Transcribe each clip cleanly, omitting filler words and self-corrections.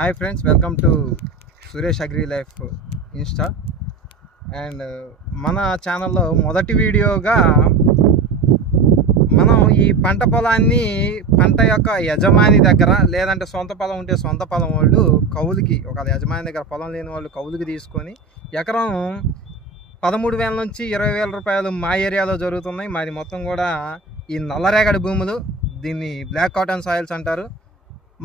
Hi friends, welcome to Suresh agri life Insta. And మన ఛానల్లో మొదటి వీడియోగా మనం ఈ పంట పొలాన్ని పంట యొక్క యజమాని దగ్గర, లేదంటే సొంత పొలం ఉంటే సొంత పొలం వాళ్ళు కౌలుకి, ఒక యజమాని దగ్గర పొలం లేని వాళ్ళు కౌలుకి తీసుకొని ఎకరం 13,000 నుంచి 20,000 రూపాయలు మా ఏరియాలో జరుగుతున్నాయి. మాది మొత్తం కూడా ఈ నల్లరేగడి భూములు, దీన్ని బ్లాక్ కాటన్ సాయిల్స్ అంటారు.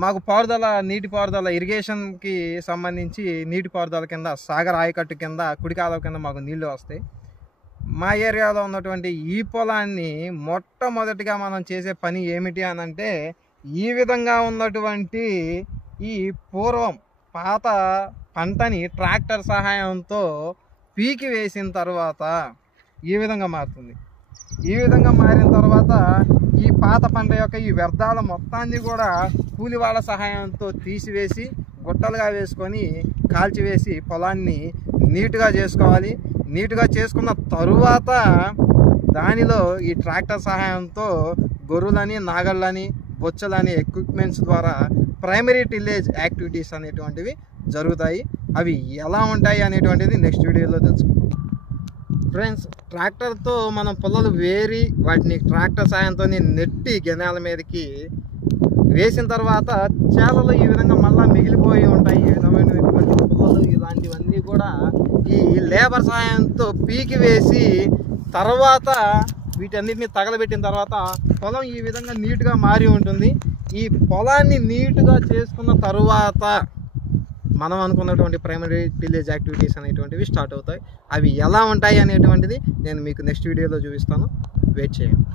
మాకు పారుదల, నీటి పారుదల, ఇరిగేషన్కి సంబంధించి నీటి పారుదల కింద సాగర్ ఆయకట్టు కింద, కుడి కాలువ కింద మాకు నీళ్లు వస్తాయి. మా ఏరియాలో ఉన్నటువంటి ఈ పొలాన్ని మొట్టమొదటిగా మనం చేసే పని ఏమిటి అనంటే, ఈ విధంగా ఉన్నటువంటి ఈ పూర్వం పాత పంటని ట్రాక్టర్ సహాయంతో పీకి వేసిన తర్వాత ఈ విధంగా మారుతుంది. ఈ విధంగా మారిన తర్వాత ఈ పాత పంట యొక్క ఈ వ్యర్థాల మొత్తాన్ని కూడా కూలి వాళ్ళ సహాయంతో తీసివేసి గుట్టలుగా వేసుకొని కాల్చివేసి పొలాన్ని నీట్గా చేసుకోవాలి. నీట్గా చేసుకున్న తరువాత దానిలో ఈ ట్రాక్టర్ సహాయంతో గొర్రెలని, నాగళ్ళని, బొచ్చలని ఎక్విప్మెంట్స్ ద్వారా ప్రైమరీ టిల్లేజ్ యాక్టివిటీస్ అనేటువంటివి జరుగుతాయి. అవి ఎలా ఉంటాయి అనేటువంటిది నెక్స్ట్ వీడియోలో తెలుసుకుందాం. ఫ్రెండ్స్, ట్రాక్టర్తో మనం పొలాలు వేరి వాటిని ట్రాక్టర్ సాయంతో నెట్టి గెనాల మీదకి వేసిన తర్వాత చేలలో ఈ విధంగా మళ్ళీ మిగిలిపోయి ఉంటాయి. ఈ విధమైనటువంటి పొలాలు ఇలాంటివన్నీ కూడా ఈ లేబర్ సహాయంతో పీకి వేసి తర్వాత వీటన్నిటిని తగలబెట్టిన తర్వాత పొలం ఈ విధంగా నీట్గా మారి ఉంటుంది. ఈ పొలాన్ని నీట్గా చేసుకున్న తరువాత మనం అనుకున్నటువంటి ప్రైమరీ టిల్లేజ్ యాక్టివిటీస్ అనేటువంటివి స్టార్ట్ అవుతాయి. అవి ఎలా ఉంటాయి అనేటువంటిది నేను మీకు నెక్స్ట్ వీడియోలో చూపిస్తాను. వెయిట్ చేయండి.